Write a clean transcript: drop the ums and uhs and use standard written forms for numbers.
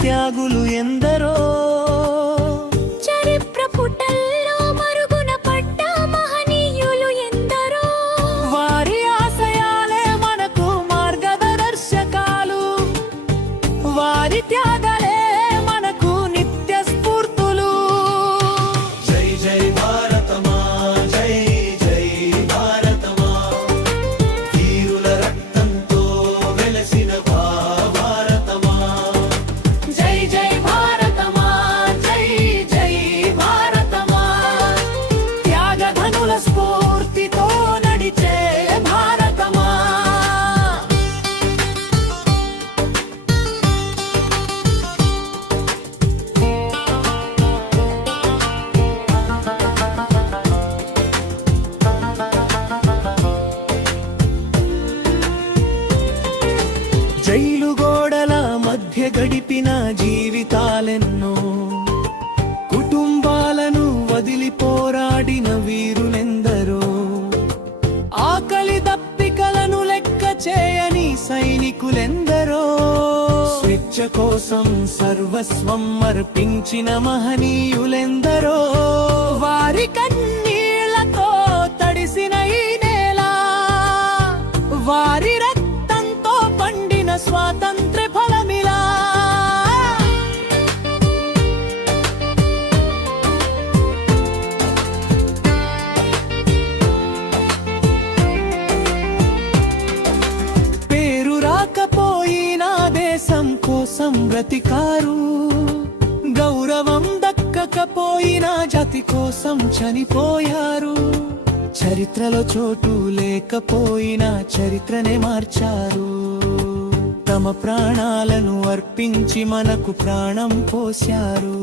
త్యాగులు ఎందరో చరిత్ర పుటల్లో మరుగున పడ్డ మహనీయులు ఎందరో వారి ఆశయాలే మనకు మార్గదర్శకాలు వారి త్యాగాలే మనకు నిత్య స్ఫూర్తులు జై జై భారతమా జై జై భారతమా వీరుల రక్తంతో వెలసిన భారతమా జై జై భారతమా జై జై భారతమా త్యాగధనుల స్ఫూర్తితో నడిచే భారతమా జైలు గోడల మధ్య గడిపిన జీవితాలెన్నో కుటుంబాలను వదిలి పోరాడిన వీరులెందరో ఆకలి దప్పికలను లెక్క చేయని సైనికులెందరో స్వేచ్ఛ కోసం సర్వస్వం అర్పించిన మహనీయులెందరో వారి కన్నీళ్లతో తడిసిన ఈ నేల వారి రక్తంతో పండిన స్వాతంత్ర ఫలమిలా పేరు రాకపోయినా దేశం కోసం బ్రతికారు గౌరవం దక్కకపోయినా జాతి కోసం చనిపోయారు చరిత్రలో చోటు లేకపోయినా చరిత్రనే మార్చారు తమ ప్రాణాలను అర్పించి మనకు ప్రాణం పోశారు